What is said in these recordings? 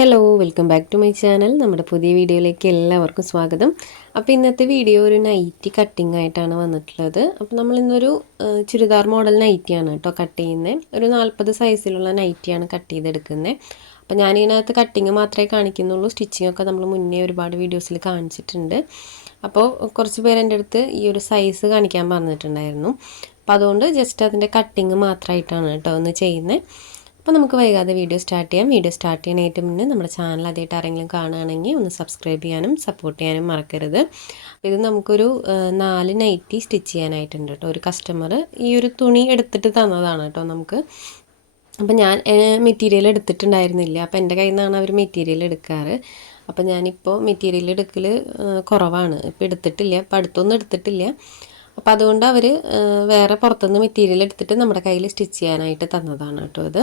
Hello welcome back to my channel. നമ്മുടെ പുതിയ വീഡിയോയിലേക്ക് എല്ലാവർക്കും സ്വാഗതം. അപ്പോൾ ഇന്നത്തെ വീഡിയോ ഒരു നൈറ്റി കട്ടിംഗ് ആയിട്ടാണ് വന്നിട്ടുള്ളത്. അപ്പോൾ നമ്മൾ ഇന്നൊരു ചുരിദാർ മോഡൽ നൈറ്റിയാണ് കേട്ടോ കട്ട് ചെയ്യുന്നത്. ഒരു 40 സൈസിലുള്ള നൈറ്റിയാണ് കട്ട് ചെയ്തെടുക്കുന്നത്. അപ്പോൾ ഞാനിതിനകത്ത് കട്ടിങ് മാത്രമേ കാണിക്കുന്നുള്ളൂ. സ്റ്റിച്ചിങ് ഒക്കെ നമ്മൾ മുന്നേ ഒരുപാട് വീഡിയോസിൽ കാണിച്ചിട്ടുണ്ട്. അപ്പോൾ കുറച്ച് പേര് എൻ്റെ അടുത്ത് ഈ ഒരു സൈസ് കാണിക്കാൻ പറഞ്ഞിട്ടുണ്ടായിരുന്നു. അപ്പോൾ അതുകൊണ്ട് ജസ്റ്റ് അതിൻ്റെ കട്ടിങ് മാത്രമായിട്ടാണ് കേട്ടോ ഒന്ന് ചെയ്യുന്നത്. അപ്പോൾ നമുക്ക് വൈകാതെ വീഡിയോ സ്റ്റാർട്ട് ചെയ്യാം. വീഡിയോ സ്റ്റാർട്ട് ചെയ്യാനായിട്ട് മുന്നേ നമ്മുടെ ചാനൽ ആദ്യമായിട്ട് ആരെങ്കിലും കാണുകയാണെങ്കിൽ ഒന്ന് സബ്സ്ക്രൈബ് ചെയ്യാനും സപ്പോർട്ട് ചെയ്യാനും മറക്കരുത്. ഇത് നമുക്കൊരു 4 നൈറ്റി സ്റ്റിച്ച് ചെയ്യാനായിട്ടുണ്ട് കേട്ടോ. ഒരു കസ്റ്റമർ ഈ ഒരു തുണി എടുത്തിട്ട് തന്നതാണ് കേട്ടോ നമുക്ക്. അപ്പോൾ ഞാൻ മെറ്റീരിയൽ എടുത്തിട്ടുണ്ടായിരുന്നില്ല. അപ്പോൾ എൻ്റെ കയ്യിൽ നിന്നാണ് അവർ മെറ്റീരിയൽ എടുക്കാറ്. അപ്പോൾ ഞാനിപ്പോൾ മെറ്റീരിയൽ എടുക്കൽ കുറവാണ്. ഇപ്പോൾ എടുത്തിട്ടില്ല, ഇപ്പോൾ അടുത്തൊന്നും എടുത്തിട്ടില്ല. അപ്പോൾ അതുകൊണ്ട് അവർ വേറെ പുറത്തുനിന്ന് മെറ്റീരിയൽ എടുത്തിട്ട് നമ്മുടെ കയ്യിൽ സ്റ്റിച്ച് ചെയ്യാനായിട്ട് തന്നതാണ് കേട്ടോ ഇത്.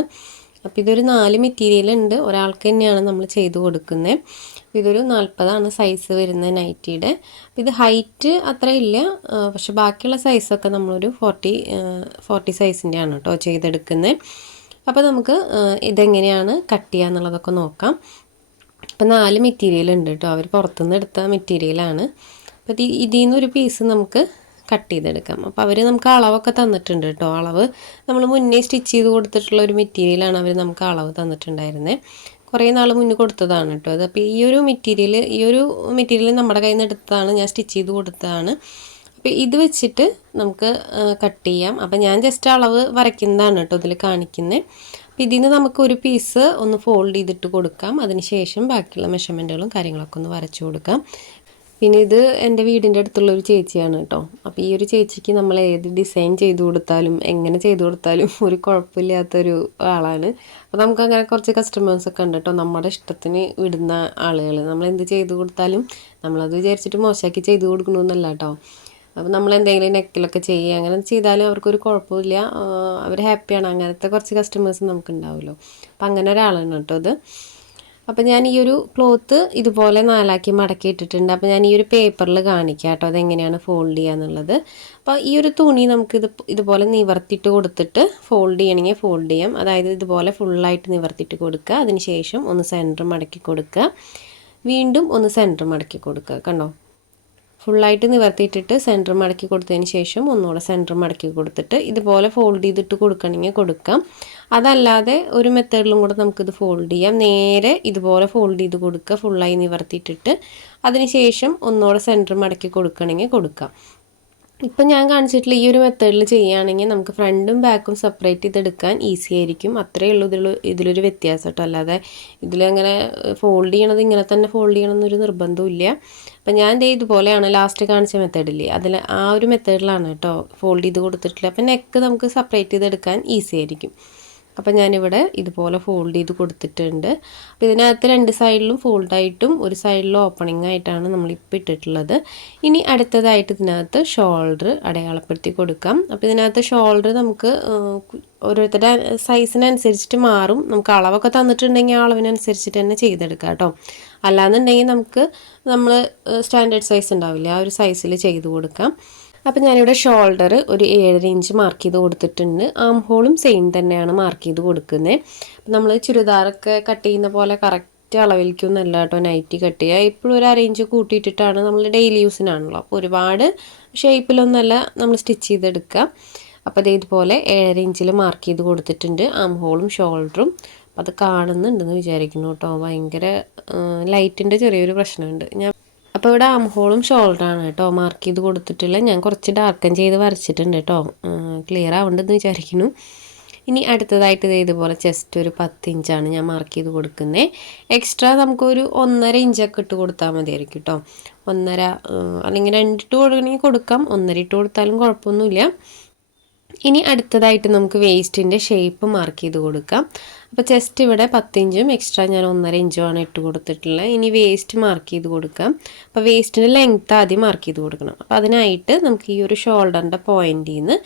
അപ്പോൾ ഇതൊരു 4 മെറ്റീരിയൽ ഉണ്ട്. ഒരാൾക്ക് തന്നെയാണ് നമ്മൾ ചെയ്ത് കൊടുക്കുന്നത്. ഇതൊരു 40 സൈസ് വരുന്ന നൈറ്റിയുടെ. ഇത് ഹൈറ്റ് അത്ര ഇല്ല, പക്ഷെ ബാക്കിയുള്ള സൈസൊക്കെ നമ്മളൊരു 40 സൈസിൻ്റെ ആണ് കേട്ടോ ചെയ്തെടുക്കുന്നത്. അപ്പോൾ നമുക്ക് ഇതെങ്ങനെയാണ് കട്ട് ചെയ്യുക എന്നുള്ളതൊക്കെ നോക്കാം. അപ്പോൾ 4 മെറ്റീരിയൽ ഉണ്ട് കേട്ടോ. അവർ പുറത്തുനിന്ന് എടുത്ത മെറ്റീരിയലാണ്. അപ്പോൾ ഇതിൽ നിന്നൊരു പീസ് നമുക്ക് കട്ട് ചെയ്തെടുക്കാം. അപ്പോൾ അവർ നമുക്ക് അളവൊക്കെ തന്നിട്ടുണ്ട് കേട്ടോ. അളവ് നമ്മൾ മുന്നേ സ്റ്റിച്ച് ചെയ്ത് കൊടുത്തിട്ടുള്ള ഒരു മെറ്റീരിയലാണ് അവർ നമുക്ക് അളവ് തന്നിട്ടുണ്ടായിരുന്നത്. കുറേ നാൾ മുന്നേ കൊടുത്തതാണ് കേട്ടോ അത്. അപ്പോൾ ഈ ഒരു മെറ്റീരിയൽ നമ്മുടെ കയ്യിൽ നിന്ന് എടുത്തതാണ്, ഞാൻ സ്റ്റിച്ച് ചെയ്ത് കൊടുത്തതാണ്. അപ്പോൾ ഇത് വെച്ചിട്ട് നമുക്ക് കട്ട് ചെയ്യാം. അപ്പോൾ ഞാൻ ജസ്റ്റ് അളവ് വരയ്ക്കുന്നതാണ് കേട്ടോ ഇതിൽ കാണിക്കുന്നത്. അപ്പോൾ ഇതിന് നമുക്ക് ഒരു പീസ് ഒന്ന് ഫോൾഡ് ചെയ്തിട്ട് കൊടുക്കാം. അതിന് ശേഷം ബാക്കിയുള്ള മെഷർമെൻറ്റുകളും കാര്യങ്ങളൊക്കെ ഒന്ന് വരച്ചു കൊടുക്കാം. പിന്നെ ഇത് എൻ്റെ വീടിൻ്റെ അടുത്തുള്ളൊരു ചേച്ചിയാണ് കേട്ടോ. അപ്പോൾ ഈ ഒരു ചേച്ചിക്ക് നമ്മൾ ഏത് ഡിസൈൻ ചെയ്ത് കൊടുത്താലും എങ്ങനെ ചെയ്ത് കൊടുത്താലും ഒരു കുഴപ്പമില്ലാത്തൊരു ആളാണ്. അപ്പോൾ നമുക്ക് അങ്ങനെ കുറച്ച് കസ്റ്റമേഴ്സൊക്കെ ഉണ്ട് കേട്ടോ, നമ്മുടെ ഇഷ്ടത്തിന് വിടുന്ന ആളുകൾ. നമ്മൾ എന്ത് ചെയ്ത് കൊടുത്താലും നമ്മളത് വിചാരിച്ചിട്ട് മോശമാക്കി ചെയ്ത് കൊടുക്കണമെന്നല്ല കേട്ടോ. അപ്പോൾ നമ്മൾ എന്തെങ്കിലും നെക്കിലൊക്കെ ചെയ്യുക അങ്ങനെ ചെയ്താലും അവർക്കൊരു കുഴപ്പമില്ല, അവർ ഹാപ്പിയാണ്. അങ്ങനത്തെ കുറച്ച് കസ്റ്റമേഴ്സ് നമുക്കുണ്ടാവുമല്ലോ. അപ്പോൾ അങ്ങനെ ഒരാളാണ് കേട്ടോ ഇത്. അപ്പോൾ ഞാൻ ഈ ഒരു ക്ലോത്ത് ഇതുപോലെ 4 മടക്കി ഇട്ടിട്ടുണ്ട്. അപ്പോൾ ഞാൻ ഈ ഒരു പേപ്പറിൽ കാണിക്കാം കേട്ടോ അതെങ്ങനെയാണ് ഫോൾഡ് ചെയ്യുക എന്നുള്ളത്. അപ്പോൾ ഈ ഒരു തുണി നമുക്ക് ഇതുപോലെ നിവർത്തിയിട്ട് കൊടുത്തിട്ട് ഫോൾഡ് ചെയ്യണമെങ്കിൽ ഫോൾഡ് ചെയ്യാം. അതായത് ഇതുപോലെ ഫുള്ളായിട്ട് നിവർത്തിയിട്ട് കൊടുക്കുക. അതിന് ശേഷം ഒന്ന് സെൻറ്റർ മടക്കി കൊടുക്കുക, വീണ്ടും ഒന്ന് സെൻറ്റർ മടക്കി കൊടുക്കുക. കണ്ടോ, ഫുള്ളായിട്ട് നിവർത്തിയിട്ടിട്ട് സെൻറ്റർ മടക്കി കൊടുത്തതിന് ശേഷം ഒന്നുകൂടെ സെൻറ്റർ മടക്കി കൊടുത്തിട്ട് ഇതുപോലെ ഫോൾഡ് ചെയ്തിട്ട് കൊടുക്കണമെങ്കിൽ കൊടുക്കാം. അതല്ലാതെ ഒരു മെത്തേഡിലും കൂടെ നമുക്കിത് ഫോൾഡ് ചെയ്യാം. നേരെ ഇതുപോലെ ഫോൾഡ് ചെയ്ത് കൊടുക്കുക, ഫുള്ളായി നിവർത്തിയിട്ടിട്ട് അതിന് ശേഷം ഒന്നുകൂടെ സെൻറ്റർ മടക്കി കൊടുക്കണമെങ്കിൽ കൊടുക്കാം. ഇപ്പം ഞാൻ കാണിച്ചിട്ടുള്ള ഈ ഒരു മെത്തേഡിൽ ചെയ്യുകയാണെങ്കിൽ നമുക്ക് ഫ്രണ്ടും ബാക്കും സെപ്പറേറ്റ് ചെയ്തെടുക്കാൻ ഈസി ആയിരിക്കും. അത്രയേ ഉള്ളൂ ഇതിലൊരു വ്യത്യാസം കേട്ടോ. അല്ലാതെ ഇതിലങ്ങനെ ഫോൾഡ് ചെയ്യണത് ഇങ്ങനെ തന്നെ ഫോൾഡ് ചെയ്യണമെന്നൊരു നിർബന്ധമില്ല. അപ്പം ഞാൻ ഇതുപോലെയാണ് ലാസ്റ്റ് കാണിച്ച മെത്തേഡില്ലേ, ആ ഒരു മെത്തേഡിലാണ് കേട്ടോ ഫോൾഡ് ചെയ്ത് കൊടുത്തിട്ടുള്ളത്. അപ്പം നെക്ക് നമുക്ക് സെപ്പറേറ്റ് ചെയ്തെടുക്കാൻ ഈസി ആയിരിക്കും. അപ്പം ഞാനിവിടെ ഇതുപോലെ ഫോൾഡ് ചെയ്ത് കൊടുത്തിട്ടുണ്ട്. അപ്പോൾ ഇതിനകത്ത് 2 സൈഡിലും ഫോൾഡായിട്ടും ഒരു സൈഡിൽ ഓപ്പണിംഗ് ആയിട്ടാണ് നമ്മളിപ്പോൾ ഇട്ടിട്ടുള്ളത്. ഇനി അടുത്തതായിട്ട് ഇതിനകത്ത് ഷോൾഡർ അടയാളപ്പെടുത്തി കൊടുക്കാം. അപ്പോൾ ഇതിനകത്ത് ഷോൾഡർ നമുക്ക് ഓരോരുത്തരുടെ സൈസിനനുസരിച്ചിട്ട് മാറും. നമുക്ക് അളവൊക്കെ തന്നിട്ടുണ്ടെങ്കിൽ ആ അളവിനനുസരിച്ചിട്ട് തന്നെ ചെയ്തെടുക്കാം കേട്ടോ. അല്ലാന്നുണ്ടെങ്കിൽ നമ്മൾ സ്റ്റാൻഡേർഡ് സൈസ് ഉണ്ടാവില്ല, ആ ഒരു സൈസിൽ ചെയ്ത് കൊടുക്കാം. അപ്പോൾ ഞാനിവിടെ ഷോൾഡർ ഒരു 7 ഇഞ്ച് മാർക്ക് ചെയ്ത് കൊടുത്തിട്ടുണ്ട്. ആം ഹോളും സെയിം തന്നെയാണ് മാർക്ക് ചെയ്ത് കൊടുക്കുന്നത്. അപ്പോൾ നമ്മൾ ചുരിദാറൊക്കെ കട്ട് ചെയ്യുന്ന പോലെ കറക്റ്റ് അളവിലേക്കൊന്നല്ല കേട്ടോ നൈറ്റി കട്ട് ചെയ്യുക. ഇപ്പോഴും ഒരു 1/2 ഇഞ്ച് കൂട്ടിയിട്ടിട്ടാണ് നമ്മൾ ഡെയിലി യൂസിനാണല്ലോ. അപ്പോൾ ഒരുപാട് ഷേപ്പിലൊന്നല്ല നമ്മൾ സ്റ്റിച്ച് ചെയ്തെടുക്കുക. അപ്പോൾ അത് ഇതുപോലെ 7 ഇഞ്ചിൽ മാർക്ക് ചെയ്ത് കൊടുത്തിട്ടുണ്ട് ആം ഹോളും ഷോൾഡറും. അപ്പോൾ അത് കാണുന്നുണ്ടെന്ന് വിചാരിക്കുന്നു കേട്ടോ. ഭയങ്കര ലൈറ്റിൻ്റെ ചെറിയൊരു പ്രശ്നമുണ്ട്. അപ്പോൾ ഇവിടെ ആം ഹോളും ഷോൾഡറാണ് കേട്ടോ മാർക്ക് ചെയ്ത് കൊടുത്തിട്ടുള്ളത്. ഞാൻ കുറച്ച് ഡാർക്കൻ ചെയ്ത് വരച്ചിട്ടുണ്ട് കേട്ടോ, ക്ലിയർ ആവുന്നുണ്ടെന്ന് വിചാരിക്കുന്നു. ഇനി അടുത്തതായിട്ട് ഇതുപോലെ ചെസ്റ്റ് ഒരു 10 ഇഞ്ചാണ് ഞാൻ മാർക്ക് ചെയ്ത് കൊടുക്കുന്നത്. എക്സ്ട്രാ നമുക്കൊരു 1.5 ഇഞ്ചൊക്കെ ഇട്ട് കൊടുത്താൽ മതിയായിരിക്കും കേട്ടോ. 1.5 അല്ലെങ്കിൽ 2 ഇട്ട് കൊടുക്കണമെങ്കിൽ കൊടുക്കാം, 1.5 ഇട്ട് കൊടുത്താലും കുഴപ്പമൊന്നുമില്ല. ഇനി അടുത്തതായിട്ട് നമുക്ക് വേസ്റ്റിൻ്റെ ഷേപ്പ് മാർക്ക് ചെയ്ത് കൊടുക്കാം. അപ്പോൾ ചെസ്റ്റ് ഇവിടെ 10 ഇഞ്ചും എക്സ്ട്രാ ഞാൻ 1.5 ഇഞ്ചുമാണ് ഇട്ട് കൊടുത്തിട്ടുള്ളത്. ഇനി വേസ്റ്റ് മാർക്ക് ചെയ്ത് കൊടുക്കാം. അപ്പോൾ വേസ്റ്റിൻ്റെ ലെങ്ത്ത് ആദ്യം മാർക്ക് ചെയ്ത് കൊടുക്കണം. അപ്പോൾ അതിനായിട്ട് നമുക്ക് ഈ ഒരു ഷോൾഡറിൻ്റെ പോയിൻറ്റിൽ നിന്ന്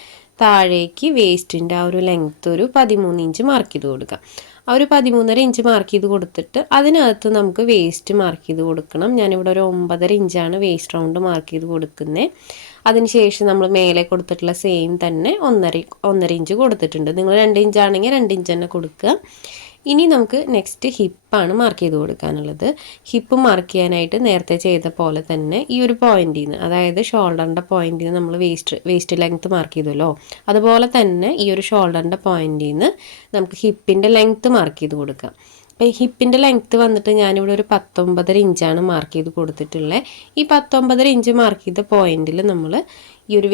താഴേക്ക് വേസ്റ്റിൻ്റെ ആ ഒരു ലെങ്ത്ത് ഒരു 13 ഇഞ്ച് മാർക്ക് ചെയ്ത് കൊടുക്കാം. ആ ഒരു 13.5 ഇഞ്ച് മാർക്ക് ചെയ്ത് കൊടുത്തിട്ട് അതിനകത്ത് നമുക്ക് വേസ്റ്റ് മാർക്ക് ചെയ്ത് കൊടുക്കണം. ഞാനിവിടെ ഒരു 9.5 ഇഞ്ചാണ് വേസ്റ്റ് റൗണ്ട് മാർക്ക് ചെയ്ത് കൊടുക്കുന്നത്. അതിനുശേഷം നമ്മൾ മേലെ കൊടുത്തിട്ടുള്ള സെയിം തന്നെ 1.5 ഇഞ്ച് കൊടുത്തിട്ടുണ്ട്. നിങ്ങൾ 2 ഇഞ്ചാണെങ്കിൽ 2 ഇഞ്ച് തന്നെ കൊടുക്കുക. ഇനി നമുക്ക് നെക്സ്റ്റ് ഹിപ്പാണ് മാർക്ക് ചെയ്ത് കൊടുക്കാനുള്ളത്. ഹിപ്പ് മാർക്ക് ചെയ്യാനായിട്ട് നേരത്തെ ചെയ്ത പോലെ തന്നെ ഈ ഒരു പോയിന്റിൽ നിന്ന്, അതായത് ഷോൾഡറിൻ്റെ പോയിന്റിൽ നിന്ന് നമ്മൾ വേസ്റ്റ് ലെങ്ത്ത് മാർക്ക് ചെയ്തല്ലോ, അതുപോലെ തന്നെ ഈ ഒരു ഷോൾഡറിൻ്റെ പോയിന്റിൽ നിന്ന് നമുക്ക് ഹിപ്പിൻ്റെ ലെങ്ത്ത് മാർക്ക് ചെയ്ത് കൊടുക്കാം. അപ്പോൾ ഹിപ്പിൻ്റെ ലെങ്ത്ത് വന്നിട്ട് ഞാനിവിടെ ഒരു 19.5 ഇഞ്ചാണ് മാർക്ക് ചെയ്ത് കൊടുത്തിട്ടുള്ളത്. ഈ 19.5 ഇഞ്ച് മാർക്ക് ചെയ്ത പോയിന്റിൽ നമ്മൾ ഈ ഒരു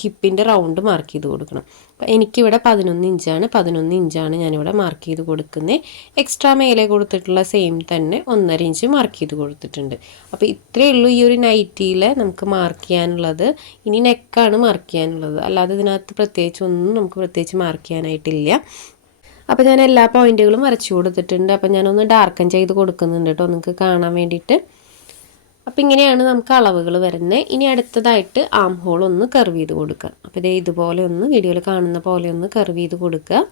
ഹിപ്പിൻ്റെ റൗണ്ട് മാർക്ക് ചെയ്ത് കൊടുക്കണം. അപ്പോൾ എനിക്കിവിടെ 11 ഇഞ്ചാണ് ഞാനിവിടെ മാർക്ക് ചെയ്ത് കൊടുക്കുന്നത്. എക്സ്ട്രാ മേലെ കൊടുത്തിട്ടുള്ള സെയിം തന്നെ 1.5 ഇഞ്ച് മാർക്ക് ചെയ്ത് കൊടുത്തിട്ടുണ്ട്. അപ്പോൾ ഇത്രയേ ഉള്ളൂ ഈ ഒരു നൈറ്റിയിൽ നമുക്ക് മാർക്ക് ചെയ്യാനുള്ളത്. ഇനി നെക്കാണ് മാർക്ക് ചെയ്യാനുള്ളത്, അല്ലാതെ ഇതിനകത്ത് പ്രത്യേകിച്ച് മാർക്ക് ചെയ്യാനായിട്ടില്ല. അപ്പോൾ ഞാൻ എല്ലാ പോയിന്റുകളും വരച്ചു കൊടുത്തിട്ടുണ്ട്. അപ്പോൾ ഞാനൊന്ന് ഡാർക്കൻ ചെയ്ത് കൊടുക്കുന്നുണ്ട് കേട്ടോ, നിങ്ങൾക്ക് കാണാൻ വേണ്ടിയിട്ട്. അപ്പോൾ ഇങ്ങനെയാണ് നമുക്ക് അളവുകൾ വരുന്നത്. ഇനി അടുത്തതായിട്ട് ആം ഹോൾ ഒന്ന് കർവ് ചെയ്ത് കൊടുക്കുക. അപ്പോൾ ഇതുപോലെ ഒന്ന് വീഡിയോയിൽ കാണുന്ന പോലെ ഒന്ന് കർവ് ചെയ്ത് കൊടുക്കുക.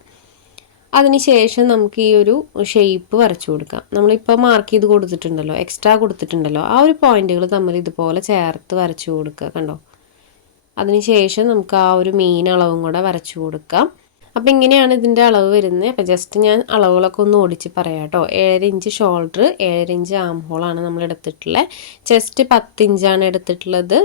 അതിനുശേഷം നമുക്ക് ഈ ഒരു ഷേപ്പ് വരച്ചു കൊടുക്കാം. നമ്മളിപ്പോൾ മാർക്ക് ചെയ്ത് കൊടുത്തിട്ടുണ്ടല്ലോ, എക്സ്ട്രാ കൊടുത്തിട്ടുണ്ടല്ലോ, ആ ഒരു പോയിന്റുകൾ തമ്മിൽ ഇതുപോലെ ചേർത്ത് വരച്ചു കൊടുക്കുക. കണ്ടോ? അതിനുശേഷം നമുക്ക് ആ ഒരു മെയിൻ അളവും കൂടെ വരച്ചു കൊടുക്കാം. അപ്പോൾ ഇങ്ങനെയാണ് ഇതിൻ്റെ അളവ് വരുന്നത്. അപ്പോൾ ജസ്റ്റ് ഞാൻ അളവുകളൊക്കെ ഒന്ന് ഓടിച്ച് പറയാം കേട്ടോ. 7 ഇഞ്ച് ഷോൾഡർ, 7 ഇഞ്ച് ആം ഹോളാണ് നമ്മൾ എടുത്തിട്ടുള്ളത്. ചെസ്റ്റ് 10 ഇഞ്ചാണ് എടുത്തിട്ടുള്ളത്.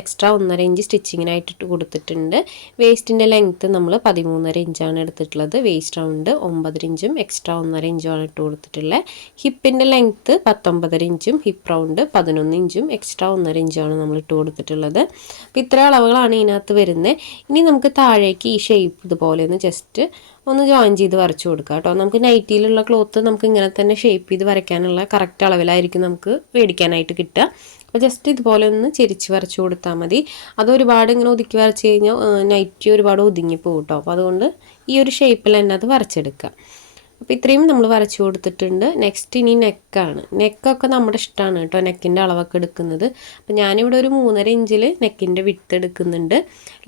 എക്സ്ട്രാ 1.5 ഇഞ്ച് സ്റ്റിച്ചിങ്ങിനായിട്ട് കൊടുത്തിട്ടുണ്ട്. വേസ്റ്റിൻ്റെ ലെങ്ത്ത് നമ്മൾ 13.5 ഇഞ്ചാണ് എടുത്തിട്ടുള്ളത്. വേസ്റ്റ് റൗണ്ട് 9 ഇഞ്ചും എക്സ്ട്രാ 1.5 ഇഞ്ചുമാണ് ഇട്ട് കൊടുത്തിട്ടുള്ളത്. ഹിപ്പിൻ്റെ ലെങ്ത്ത് 19.5 ഇഞ്ചും ഹിപ്പ് റൗണ്ട് 11 ഇഞ്ചും എക്സ്ട്രാ 1.5 ഇഞ്ചാണ് നമ്മൾ ഇട്ട് കൊടുത്തിട്ടുള്ളത്. അപ്പോൾ ഇത്ര അളവുകളാണ് ഇതിനകത്ത് വരുന്നത്. ഇനി നമുക്ക് താഴേക്ക് ഈ ഷേപ്പ് ഇതുപോലെ ഒന്ന് ജസ്റ്റ് ഒന്ന് ജോയിൻ ചെയ്ത് വരച്ചു കൊടുക്കുക കേട്ടോ. നമുക്ക് നൈറ്റിയിലുള്ള ക്ലോത്ത് നമുക്ക് ഇങ്ങനെ തന്നെ ഷേപ്പ് ചെയ്ത് വരയ്ക്കാനുള്ള കറക്റ്റ് അളവിലായിരിക്കും നമുക്ക് മേടിക്കാനായിട്ട് കിട്ടുക. അപ്പോൾ ജസ്റ്റ് ഇതുപോലെ ഒന്ന് ചെരിച്ച് വരച്ചു കൊടുത്താൽ മതി. അതൊരുപാട് ഇങ്ങനെ ഒതുക്കി വരച്ച് കഴിഞ്ഞാൽ നൈറ്റി ഒരുപാട് ഒതുങ്ങി പോകും കേട്ടോ. അപ്പോൾ അതുകൊണ്ട് ഈ ഒരു ഷേപ്പിൽ തന്നെ അത് വരച്ചെടുക്കുക. അപ്പോൾ ഇത്രയും നമ്മൾ വരച്ചു കൊടുത്തിട്ടുണ്ട്. നെക്സ്റ്റ് ഇനി നെക്കാണ്. നെക്കൊക്കെ നമ്മുടെ ഇഷ്ടമാണ് കേട്ടോ, നെക്കിൻ്റെ അളവൊക്കെ എടുക്കുന്നത്. അപ്പോൾ ഞാനിവിടെ ഒരു 3.5 ഇഞ്ചിൽ നെക്കിൻ്റെ വിഡ്ത്ത് എടുക്കുന്നുണ്ട്.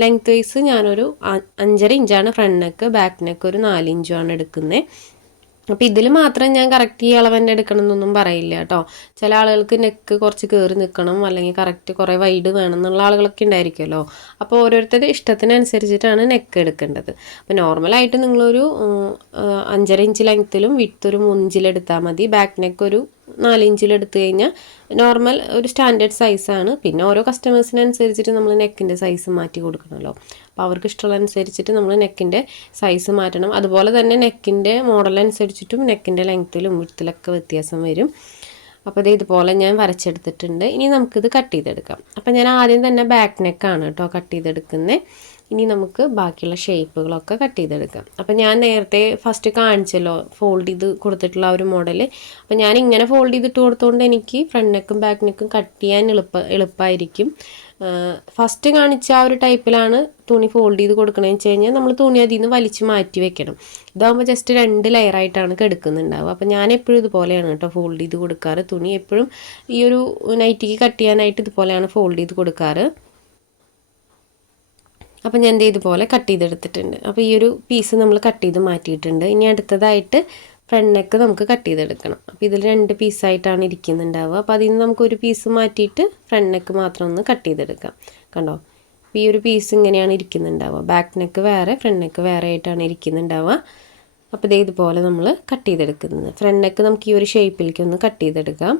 ലെങ്ത് വൈസ് ഞാനൊരു 5.5 ഇഞ്ചാണ് ഫ്രണ്ട് നെക്ക്, ബാക്ക് നെക്ക് ഒരു 4 ഇഞ്ചുമാണ് എടുക്കുന്നത്. അപ്പോൾ ഇതിൽ മാത്രം ഞാൻ കറക്റ്റ് ഈ അളവ് തന്നെ എടുക്കണം എന്നൊന്നും പറയില്ല കേട്ടോ. ചില ആളുകൾക്ക് നെക്ക് കുറച്ച് കയറി നിൽക്കണം, അല്ലെങ്കിൽ കറക്റ്റ് കുറേ വൈഡ് വേണം എന്നുള്ള ആളുകളൊക്കെ ഉണ്ടായിരിക്കുമല്ലോ. അപ്പോൾ ഓരോരുത്തരുടെ ഇഷ്ടത്തിനനുസരിച്ചിട്ടാണ് നെക്ക് എടുക്കേണ്ടത്. അപ്പോൾ നോർമലായിട്ട് നിങ്ങളൊരു 5.5 ഇഞ്ച് ലെങ്ത്തിലും വിഡ്ത്ത് ഒരു 3 ഇഞ്ചിലെടുത്താൽ മതി. ബാക്ക് നെക്ക് ഒരു 4 ഇഞ്ചിലെടുത്ത് കഴിഞ്ഞാൽ നോർമൽ ഒരു സ്റ്റാൻഡേർഡ് സൈസാണ്. പിന്നെ ഓരോ കസ്റ്റമേഴ്സിനനുസരിച്ചിട്ട് നമ്മൾ നെക്കിൻ്റെ സൈസ് മാറ്റി കൊടുക്കണമല്ലോ. അപ്പോൾ അവർക്ക് ഇഷ്ടമുള്ള അനുസരിച്ചിട്ട് നമ്മൾ നെക്കിൻ്റെ സൈസ് മാറ്റണം. അതുപോലെ തന്നെ നെക്കിൻ്റെ മോഡൽ അനുസരിച്ചിട്ടും നെക്കിൻ്റെ ലെങ്ത്തിലും വിഡ്ത്തിലൊക്കെ വ്യത്യാസം വരും. അപ്പോൾ ഇതുപോലെ ഞാൻ വരച്ചെടുത്തിട്ടുണ്ട്. ഇനി നമുക്കിത് കട്ട് ചെയ്തെടുക്കാം. അപ്പോൾ ഞാൻ ആദ്യം തന്നെ ബാക്ക് നെക്കാണ് കേട്ടോ കട്ട് ചെയ്തെടുക്കുന്നത്. ഇനി നമുക്ക് ബാക്കിയുള്ള ഷേപ്പുകളൊക്കെ കട്ട് ചെയ്തെടുക്കാം. അപ്പോൾ ഞാൻ നേരത്തെ ഫസ്റ്റ് കാണിച്ചല്ലോ ഫോൾഡ് ചെയ്ത് കൊടുത്തിട്ടുള്ള ഒരു മോഡൽ. അപ്പോൾ ഞാൻ ഇങ്ങനെ ഫോൾഡ് ചെയ്തിട്ട് കൊടുത്തുകൊണ്ട് എനിക്ക് ഫ്രണ്ട് നെക്കും ബാക്ക് നെക്കും കട്ട് ചെയ്യാൻ എളുപ്പമായിരിക്കും. ഫസ്റ്റ് കാണിച്ച ആ ഒരു ടൈപ്പിലാണ് തുണി ഫോൾഡ് ചെയ്ത് കൊടുക്കണമെന്ന് വെച്ച് കഴിഞ്ഞാൽ നമ്മൾ തുണി അതിൽ നിന്ന് വലിച്ച് മാറ്റി വെക്കണം. ഇതാകുമ്പോൾ ജസ്റ്റ് 2 ലെയറായിട്ടാണ് കിടക്കുന്നുണ്ടാവുക. അപ്പോൾ ഞാൻ എപ്പോഴും ഇതുപോലെയാണ് കേട്ടോ ഫോൾഡ് ചെയ്ത് കൊടുക്കാറ്. തുണി എപ്പോഴും ഈ ഒരു നൈറ്റിക്ക് കട്ട് ചെയ്യാനായിട്ട് ഇതുപോലെയാണ് ഫോൾഡ് ചെയ്ത് കൊടുക്കാറ്. അപ്പോൾ ഞാൻ ഇതുപോലെ കട്ട് ചെയ്തെടുത്തിട്ടുണ്ട്. അപ്പോൾ ഈ ഒരു പീസ് നമ്മൾ കട്ട് ചെയ്ത് മാറ്റിയിട്ടുണ്ട്. ഇനി അടുത്തതായിട്ട് ഫ്രണ്ട് നെക്ക് നമുക്ക് കട്ട് ചെയ്തെടുക്കണം. അപ്പോൾ ഇതിൽ 2 പീസായിട്ടാണ് ഇരിക്കുന്നുണ്ടാവുക. അപ്പോൾ അതിൽ നിന്ന് നമുക്കൊരു പീസ് മാറ്റിയിട്ട് ഫ്രണ്ട് നെക്ക് മാത്രം ഒന്ന് കട്ട് ചെയ്തെടുക്കാം. കണ്ടോ? അപ്പോൾ ഈ ഒരു പീസ് ഇങ്ങനെയാണ് ഇരിക്കുന്നുണ്ടാവുക. ബാക്ക് നെക്ക് വേറെ, ഫ്രണ്ട് നെക്ക് വേറെ ആയിട്ടാണ് ഇരിക്കുന്നുണ്ടാവുക. അപ്പോൾ ഇതുപോലെ നമ്മൾ കട്ട് ചെയ്തെടുക്കുന്നത്. ഫ്രണ്ട് നെക്ക് നമുക്ക് ഈ ഒരു ഷേപ്പിലേക്ക് ഒന്ന് കട്ട് ചെയ്തെടുക്കാം.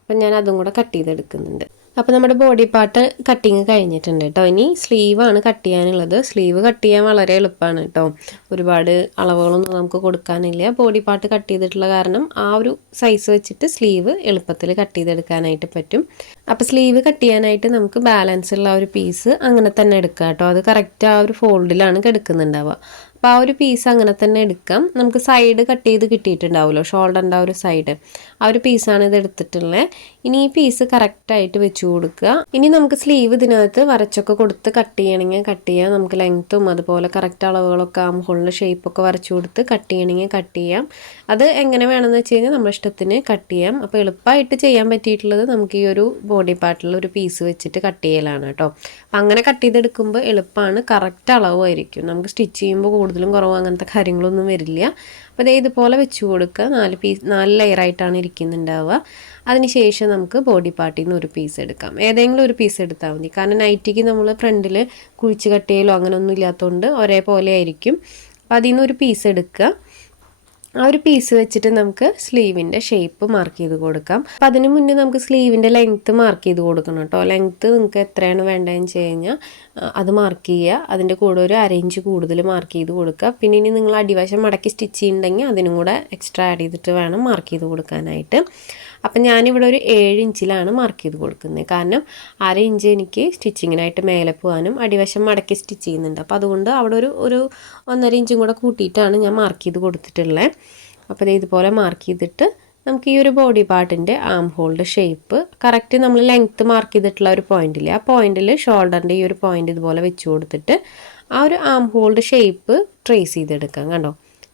അപ്പം ഞാൻ അതും കൂടെ കട്ട് ചെയ്തെടുക്കുന്നുണ്ട്. അപ്പോൾ നമ്മുടെ ബോഡി പാർട്ട് കട്ടിങ് കഴിഞ്ഞിട്ടുണ്ട് കേട്ടോ. ഇനി സ്ലീവാണ് കട്ട് ചെയ്യാനുള്ളത്. സ്ലീവ് കട്ട് ചെയ്യാൻ വളരെ എളുപ്പമാണ് കേട്ടോ. ഒരുപാട് അളവുകളൊന്നും നമുക്ക് കൊടുക്കാനില്ല. ബോഡി പാർട്ട് കട്ട് ചെയ്തിട്ടുള്ള കാരണം ആ ഒരു സൈസ് വെച്ചിട്ട് സ്ലീവ് എളുപ്പത്തിൽ കട്ട് ചെയ്തെടുക്കാനായിട്ട് പറ്റും. അപ്പോൾ സ്ലീവ് കട്ട് ചെയ്യാനായിട്ട് നമുക്ക് ബാലൻസ് ഉള്ള ഒരു പീസ് അങ്ങനെ തന്നെ എടുക്കാം കേട്ടോ. അത് കറക്റ്റ് ആ ഒരു ഫോൾഡിലാണ് എടുക്കുന്നുണ്ടാവുക. അപ്പോൾ ആ ഒരു പീസ് അങ്ങനെ തന്നെ എടുക്കാം. നമുക്ക് സൈഡ് കട്ട് ചെയ്ത് കിട്ടിയിട്ടുണ്ടാവുമല്ലോ, ഷോൾഡറിൻ്റെ ആ ഒരു സൈഡ്, ആ ഒരു പീസാണ് ഇത് എടുത്തിട്ടുള്ളത്. ഇനി ഈ പീസ് കറക്റ്റായിട്ട് വെച്ച് കൊടുക്കുക. ഇനി നമുക്ക് സ്ലീവ് ഇതിനകത്ത് വരച്ചൊക്കെ കൊടുത്ത് കട്ട് ചെയ്യണമെങ്കിൽ കട്ട് ചെയ്യാം. നമുക്ക് ലെങ്ത്തും അതുപോലെ കറക്റ്റ് അളവുകളൊക്കെ ആം ഹോളിൻ്റെ ഷേപ്പൊക്കെ വരച്ച് കൊടുത്ത് കട്ട് ചെയ്യണമെങ്കിൽ കട്ട് ചെയ്യാം. അത് എങ്ങനെ വേണമെന്ന് വെച്ച് കഴിഞ്ഞാൽ നമ്മുടെ ഇഷ്ടത്തിന് കട്ട് ചെയ്യാം. അപ്പോൾ എളുപ്പമായിട്ട് ചെയ്യാൻ പറ്റിയിട്ടുള്ളത് നമുക്ക് ഈ ഒരു ബോഡി പാർട്ടിൽ ഒരു പീസ് വെച്ചിട്ട് കട്ട് ചെയ്യലാണ് കേട്ടോ. അങ്ങനെ കട്ട് ചെയ്തെടുക്കുമ്പോൾ എളുപ്പമാണ്, കറക്റ്റ് അളവായിരിക്കും. നമുക്ക് സ്റ്റിച്ച് ചെയ്യുമ്പോൾ കൂടുതലും കുറവ് അങ്ങനത്തെ കാര്യങ്ങളൊന്നും വരില്ല. അപ്പോൾ ഇതുപോലെ വെച്ച് കൊടുക്കുക. 4 ലെയറായിട്ടാണ് ഇരിക്കുന്നുണ്ടാവുക. അതിനുശേഷം നമുക്ക് ബോഡി പാർട്ടിൽ നിന്ന് ഒരു പീസ് എടുക്കാം. ഏതെങ്കിലും ഒരു പീസ് എടുത്താൽ മതി. കാരണം നൈറ്റിക്ക് നമ്മൾ ഫ്രണ്ടിൽ കുഴിച്ച് കട്ട് ചെയ്യലോ അങ്ങനെയൊന്നും ഇല്ലാത്തതുകൊണ്ട് ഒരേപോലെ ആയിരിക്കും. അപ്പോൾ അതിൽ നിന്ന് ഒരു പീസ് എടുക്കുക. ആ ഒരു പീസ് വെച്ചിട്ട് നമുക്ക് സ്ലീവിൻ്റെ ഷേപ്പ് മാർക്ക് ചെയ്ത് കൊടുക്കാം. അപ്പം അതിന് മുന്നേ നമുക്ക് സ്ലീവിൻ്റെ ലെങ്ത്ത് മാർക്ക് ചെയ്ത് കൊടുക്കണം കേട്ടോ. ലെങ്ത്ത് നിങ്ങൾക്ക് എത്രയാണ് വേണ്ടതെന്ന് വെച്ച് കഴിഞ്ഞാൽ അത് മാർക്ക് ചെയ്യുക. അതിൻ്റെ കൂടെ ഒരു 1/2 ഇഞ്ച് കൂടുതൽ മാർക്ക് ചെയ്ത് കൊടുക്കുക. പിന്നെ ഇനി നിങ്ങൾ അടിവശം മടക്കി സ്റ്റിച്ച് ചെയ്യുന്നുണ്ടെങ്കിൽ അതിനും കൂടെ എക്സ്ട്രാ ആഡ് ചെയ്തിട്ട് വേണം മാർക്ക് ചെയ്ത് കൊടുക്കാനായിട്ട്. അപ്പം ഞാനിവിടെ ഒരു 7 ഇഞ്ചിലാണ് മാർക്ക് ചെയ്ത് കൊടുക്കുന്നത്. കാരണം 1/2 ഇഞ്ച് എനിക്ക് സ്റ്റിച്ചിങ്ങിനായിട്ട് മേലെ പോകാനും അടിവശം മടക്കി സ്റ്റിച്ച് ചെയ്യുന്നുണ്ട്. അപ്പോൾ അതുകൊണ്ട് അവിടെ ഒരു 1.5 ഇഞ്ചും കൂടെ കൂട്ടിയിട്ടാണ് ഞാൻ മാർക്ക് ചെയ്ത് കൊടുത്തിട്ടുള്ളത്. അപ്പോൾ ഇതുപോലെ മാർക്ക് ചെയ്തിട്ട് നമുക്ക് ഈ ഒരു ബോഡി പാർട്ടിൻ്റെ ആം ഹോളിൻ്റെ ഷേപ്പ് കറക്റ്റ് നമ്മൾ ലെങ്ത്ത് മാർക്ക് ചെയ്തിട്ടുള്ള ഒരു പോയിന്റില്ലേ, ആ പോയിന്റിൽ ഷോൾഡറിൻ്റെ ഈ ഒരു പോയിന്റ് ഇതുപോലെ വെച്ച് കൊടുത്തിട്ട് ആ ഒരു ആം ഹോളിൻ്റെ ഷേപ്പ് ട്രേസ് ചെയ്തെടുക്കാം. കണ്ടോ,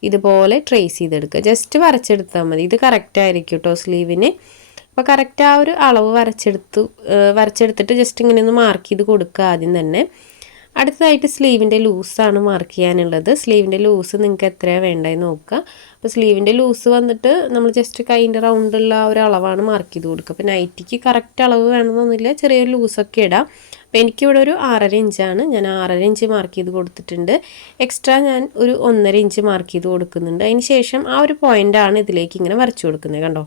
ഇതുപോലെ ട്രേസ് ചെയ്തെടുക്കുക. ജസ്റ്റ് വരച്ചെടുത്താൽ മതി. ഇത് കറക്റ്റ് ആയിരിക്കും കേട്ടോ സ്ലീവിന്. അപ്പോൾ കറക്റ്റ് ആ ഒരു അളവ് വരച്ചെടുത്തിട്ട് ജസ്റ്റ് ഇങ്ങനെ ഒന്ന് മാർക്ക് ചെയ്ത് കൊടുക്കുക ആദ്യം തന്നെ. അടുത്തതായിട്ട് സ്ലീവിൻ്റെ ലൂസാണ് മാർക്ക് ചെയ്യാനുള്ളത്. സ്ലീവിൻ്റെ ലൂസ് നിങ്ങൾക്ക് എത്രയാണ് വേണ്ടതെന്ന് നോക്കുക. അപ്പോൾ സ്ലീവിൻ്റെ ലൂസ് വന്നിട്ട് നമ്മൾ ജസ്റ്റ് കൈൻ്റെ റൗണ്ടുള്ള ആ ഒരു അളവാണ് മാർക്ക് ചെയ്ത് കൊടുക്കുക. അപ്പോൾ നൈറ്റിക്ക് കറക്റ്റ് അളവ് വേണമെന്നൊന്നുമില്ല, ചെറിയൊരു ലൂസൊക്കെ ഇടാം. അപ്പോൾ എനിക്കിവിടെ ഒരു 6.5 ഇഞ്ചാണ്, ഞാൻ 6.5 ഇഞ്ച് മാർക്ക് ചെയ്ത് കൊടുത്തിട്ടുണ്ട്. എക്സ്ട്രാ ഞാൻ ഒരു 1.5 ഇഞ്ച് മാർക്ക് ചെയ്ത് കൊടുക്കുന്നുണ്ട്. അതിന് ശേഷം ആ ഒരു പോയിൻ്റാണ് ഇതിലേക്ക് ഇങ്ങനെ വരച്ചു കൊടുക്കുന്നത്. കണ്ടോ,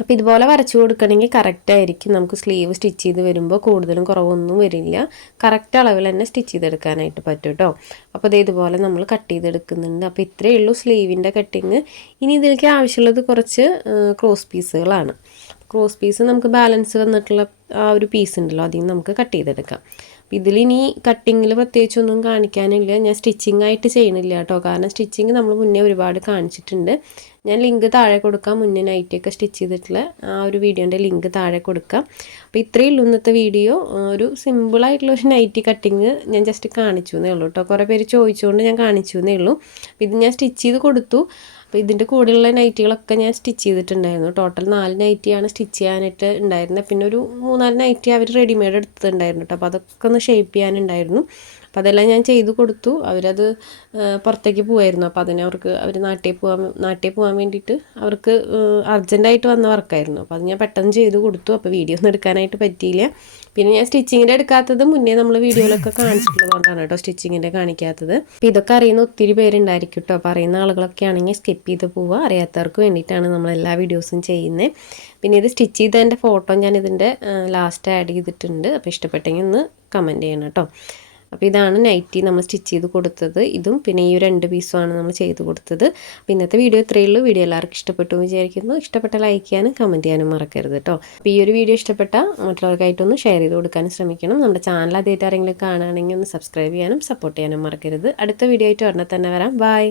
അപ്പോൾ ഇതുപോലെ വരച്ചു കൊടുക്കണമെങ്കിൽ കറക്റ്റായിരിക്കും. നമുക്ക് സ്ലീവ് സ്റ്റിച്ച് ചെയ്ത് വരുമ്പോൾ കൂടുതലും കുറവൊന്നും വരില്ല. കറക്റ്റ് അളവിൽ തന്നെ സ്റ്റിച്ച് ചെയ്തെടുക്കാനായിട്ട് പറ്റും കേട്ടോ. അപ്പോൾ ഇതുപോലെ നമ്മൾ കട്ട് ചെയ്തെടുക്കുന്നുണ്ട്. അപ്പോൾ ഇത്രയേ ഉള്ളൂ സ്ലീവിൻ്റെ കട്ടിങ്. ഇനി ഇതിലേക്ക് ആവശ്യമുള്ളത് കുറച്ച് ക്രോസ് പീസുകളാണ്. ക്രോസ് പീസ് നമുക്ക് ബാലൻസ് വന്നിട്ടുള്ള ആ ഒരു പീസ് ഉണ്ടല്ലോ, അതിൽ നിന്ന് നമുക്ക് കട്ട് ചെയ്തെടുക്കാം. അപ്പോൾ ഇതിലിനി കട്ടിങ്ങിൽ പ്രത്യേകിച്ചൊന്നും കാണിക്കാനില്ല. ഞാൻ സ്റ്റിച്ചിങ് ആയിട്ട് ചെയ്യണില്ല കേട്ടോ, കാരണം സ്റ്റിച്ചിങ് നമ്മൾ മുന്നേ ഒരുപാട് കാണിച്ചിട്ടുണ്ട്. ഞാൻ ലിങ്ക് താഴെ കൊടുക്കാം, മുന്നേ നൈറ്റിയൊക്കെ സ്റ്റിച്ച് ചെയ്തിട്ടുള്ള ആ ഒരു വീഡിയോൻ്റെ ലിങ്ക് താഴെ കൊടുക്കാം. അപ്പോൾ ഇത്രയേ ഉള്ളൂ ഇന്നത്തെ വീഡിയോ. ഒരു സിമ്പിളായിട്ടുള്ള ഒരു നൈറ്റി കട്ടിങ് ഞാൻ ജസ്റ്റ് കാണിച്ചു എന്നേ ഉള്ളൂ കേട്ടോ. കുറേ പേര് ചോദിച്ചുകൊണ്ട് ഞാൻ കാണിച്ചു എന്നേ ഉള്ളൂ. അപ്പോൾ ഇത് ഞാൻ സ്റ്റിച്ച് ചെയ്ത് കൊടുത്തു. അപ്പോൾ ഇതിൻ്റെ കൂടെയുള്ള നൈറ്റികളൊക്കെ ഞാൻ സ്റ്റിച്ച് ചെയ്തിട്ടുണ്ടായിരുന്നു. ടോട്ടൽ 4 നൈറ്റിയാണ് സ്റ്റിച്ച് ചെയ്യാനായിട്ട് ഉണ്ടായിരുന്നത്. പിന്നെ ഒരു 3-4 നൈറ്റി അവർ റെഡിമെയ്ഡ് എടുത്തിട്ടുണ്ടായിരുന്നു കേട്ടോ. അപ്പോൾ അതൊക്കെ ഒന്ന് ഷേപ്പ് ചെയ്യാനുണ്ടായിരുന്നു. അപ്പോൾ അതെല്ലാം ഞാൻ ചെയ്ത് കൊടുത്തു. അവരത് പുറത്തേക്ക് പോകായിരുന്നു. അപ്പോൾ അവർ നാട്ടിൽ പോകാൻ വേണ്ടിയിട്ട് അവർക്ക് അർജൻറ്റായിട്ട് വന്ന വർക്കായിരുന്നു. അപ്പോൾ അത് ഞാൻ പെട്ടെന്ന് ചെയ്ത് കൊടുത്തു. അപ്പോൾ വീഡിയോ ഒന്നും എടുക്കാനായിട്ട് പറ്റിയില്ല. പിന്നെ ഞാൻ സ്റ്റിച്ചിങ്ങിൻ്റെ എടുക്കാത്തത് മുന്നേ നമ്മൾ വീഡിയോയിലൊക്കെ കാണിച്ചിട്ടുള്ളതുകൊണ്ടാണ് കേട്ടോ സ്റ്റിച്ചിങ്ങിൻ്റെ കാണിക്കാത്തത്. അപ്പോൾ ഇതൊക്കെ അറിയുന്ന ഒത്തിരി പേരുണ്ടായിരിക്കും കേട്ടോ. അപ്പോൾ അറിയുന്ന ആളുകളൊക്കെ ആണെങ്കിൽ സ്കിപ്പ് ചെയ്ത് പോവുക. അറിയാത്തവർക്ക് വേണ്ടിയിട്ടാണ് നമ്മൾ എല്ലാ വീഡിയോസും ചെയ്യുന്നത്. പിന്നെ ഇത് സ്റ്റിച്ച് ചെയ്തതിൻ്റെ ഫോട്ടോ ഞാൻ ഇതിൻ്റെ ലാസ്റ്റ് ആഡ് ചെയ്തിട്ടുണ്ട്. അപ്പോൾ ഇഷ്ടപ്പെട്ടെങ്കിൽ ഒന്ന് കമൻറ്റ് ചെയ്യണം കേട്ടോ. അപ്പോൾ ഇതാണ് നൈറ്റി നമ്മൾ സ്റ്റിച്ച് ചെയ്ത് കൊടുത്തത്. ഇതും പിന്നെ ഈ 2 പീസുമാണ് നമ്മൾ ചെയ്ത് കൊടുത്തത്. അപ്പോൾ ഇന്നത്തെ വീഡിയോ ഇത്രയേ ഉള്ളൂ. വീഡിയോ എല്ലാവർക്കും ഇഷ്ടപ്പെട്ടു എന്ന് വിചാരിക്കുന്നു. ഇഷ്ടപ്പെട്ട ലൈക്ക് ചെയ്യാനും കമൻറ്റ് ചെയ്യാനും മറക്കരുത് കേട്ടോ. അപ്പോൾ ഈ ഒരു വീഡിയോ ഇഷ്ടപ്പെട്ട മറ്റുള്ളവർക്കായിട്ടൊന്ന് ഷെയർ ചെയ്ത് കൊടുക്കാനും ശ്രമിക്കണം. നമ്മുടെ ചാനൽ ആദ്യമായിട്ട് ആരെങ്കിലും കാണുകയാണെങ്കിൽ ഒന്ന് സബ്സ്ക്രൈബ് ചെയ്യാനും സപ്പോർട്ട് ചെയ്യാനും മറക്കരുത്. അടുത്ത വീഡിയോ ആയിട്ട് ഉടനെ തന്നെ വരാം. ബൈ.